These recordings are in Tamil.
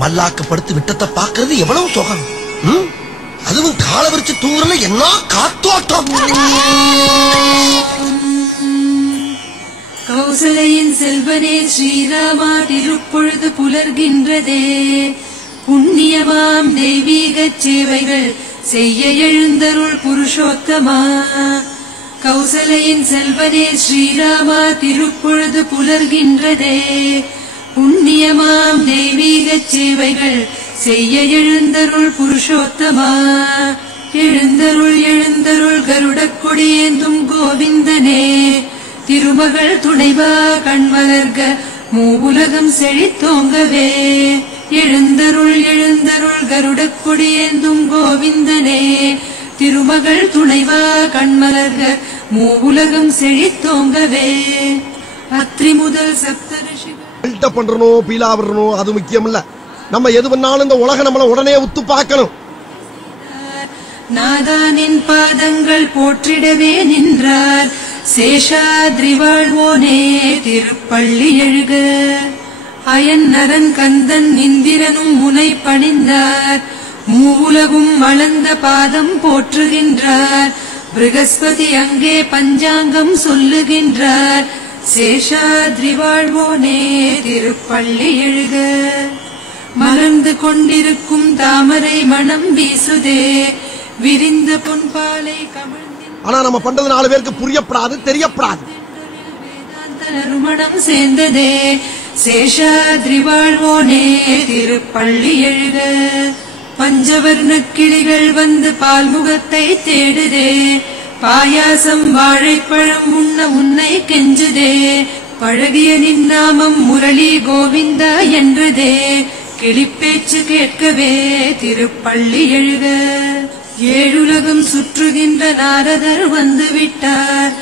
மல்லாக்க படுத்து விட்டத்தை பாக்குறது எவ்வளவு சுகம். அதுவும் கால விரிச்சு தூங்குறல என்ன காத்தோட்டம். கௌசலையின் செல்வனே ஸ்ரீராமா திருப்பொழுது புலர்கின்றதே. புண்ணியமாம் தெய்வீக சேவைகள் செய்ய எழுந்தருள் புருஷோத்தமா. கௌசலையின் செல்வனே ஸ்ரீராமா திருப்பொழுது புலர்கின்றதே. புண்ணியமாம் தெய்வீக சேவைகள் செய்ய எழுந்தருள் புருஷோத்தமா. எழுந்தருள் எழுந்தருள் கருடக் கொடியேந்தும் கோவிந்தனே. திருமகள் துணைவா கண்மலர்க மூவுலகம் செழித்தோங்கவே. எழுந்தருள் எழுந்தருள் கருடக் கொடியேந்தும் கோவிந்தனே. திருமகள் துணைவா கண்மலர்க மூவுலகம் செழித்தோங்கவே. அத்ரி முதல் சப்தரிஷிகள் பண்றணும் பீலா வரணும் அது முக்கியம் இல்ல. நம்ம எது பண்ணாலும் இந்த உலக நம்மள உடனே உத்து பார்க்கணும். நாதானின் பாதங்கள் போற்றிடவே நின்றார் சேஷாத்ரி வாழ்வோனே திருப்பள்ளி எழுக. அயன் நரன் கந்தன் இந்திரனும் முனை பணிந்தார். மூவுலகும் வளர்ந்த பாதம் போற்றுகின்றார். பிருகஸ்பதி அங்கே பஞ்சாங்கம் சொல்லுகின்றார். சேஷாத்ரி வாழ்வோனே திருப்பள்ளி எழுக. மலர்ந்து கொண்டிருக்கும் தாமரை மனம் வீசுதே. விரிந்த பொன்பாலை கமழ்ந்தின் ஆனா நம்ம பண்றது 4 பேருக்கு புரியப்படாது தெரியப்படாது. வேதாந்த நறுமணம் சேர்ந்ததே. சேஷாத்ரி வாழ்வோனே திருப்பள்ளி எழுக. பஞ்சவர்ண கிளிகள் வந்து பால்முகத்தை தேடுதே. பாயாசம் வாழைப்பழம் உண்ண உன்னை கெஞ்சுதே. பழகிய நின்னாமம் முரளி கோவிந்தா என்றதே. கிளிப்பேச்சு கேட்கவே திருப்பள்ளி எழுக. ஏழுலகம் சுற்றுகின்ற நாரதர் வந்து விட்டார்.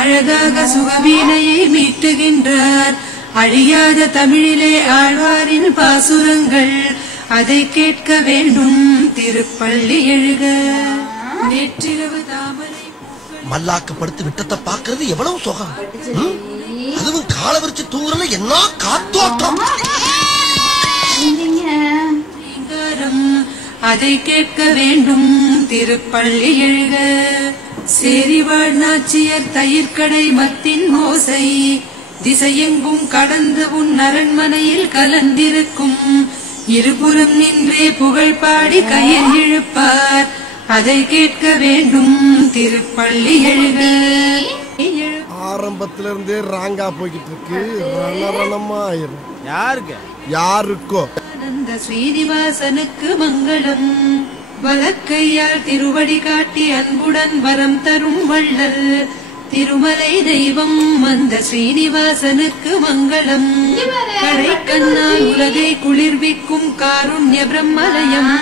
அழகாக சுகவீணையை மீட்டுகின்றார். அழியாத தமிழிலே ஆழ்வாரின் பாசுரங்கள் அதை கேட்க வேண்டும் திருப்பள்ளி எழுக. நேற்றிரவு தாமரை மல்லாக்க படுத்து விட்டத்தை பாக்குறது எவ்வளவு சுகம். அதுவும் கால விரிச்சு தூங்குறல என்ன காத்தோட்டம். அதை கேட்க வேண்டும் திருப்பள்ளி எழுக. சேரிவாழ் நாச்சியர் தயிர்கடை மத்தின் ஓசை திசையெங்கும் கடந்து உன் அரண்மனையில் கலந்திருக்கும். இருபுறம் நின்றே புகழ் பாடி கையில் இழுப்பார். அதை கேட்க வேண்டும் திருப்பள்ளி எழுக. ஆரம்பத்திலிருந்தே ராங்கா போய்கிட்டு இருக்கு. ரணரணமா ஆயிரும். யாருக்கு யாருக்கோ. ஆனந்த ஸ்ரீனிவாசனுக்கு மங்களம். வலக்கையால் திருவடி காட்டி அன்புடன் வரம் தரும் வள்ளல் திருமலை தெய்வம் அந்த ஸ்ரீனிவாசனுக்கு மங்களம். கடைக்கண்ணால் உலகை குளிர்விக்கும் காருண்ய பிரம்மலயம்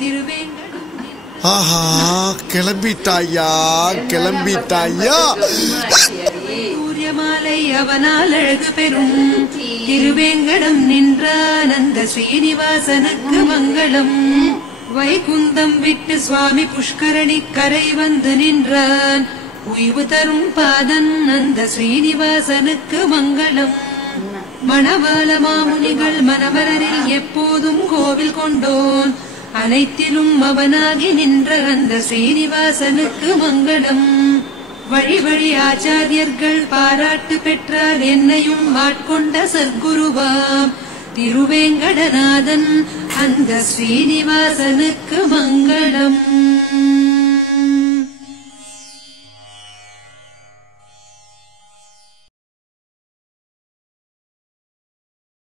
திருவேங்கடம். ஆஹா கிளம்பிட்டாயா கிளம்பிட்டாயா. சூரியமாலை அவனால் அழகு பெறும் திருவேங்கடம் நின்றான் அந்த ஸ்ரீனிவாசனுக்கு மங்களம். வைகுந்தம் விட்டு சுவாமி புஷ்கரணி கரை வந்து நின்றான். உய்வு தரும் பாதன் அந்த ஸ்ரீனிவாசனுக்கு மங்களம். மணவாள மாமுனிகள் மனமலரில் எப்போதும் கோவில் கொண்டோன். அனைத்திலும் அவனாகி நின்ற அந்த ஸ்ரீனிவாசனுக்கு மங்களம். வழி வழி ஆச்சாரியர்கள் பாராட்டு பெற்றார். என்னையும் ஆட்கொண்ட சத்குருவாம் திருவேங்கடநாதன் அந்த ஸ்ரீனிவாசனுக்கு மங்களம்.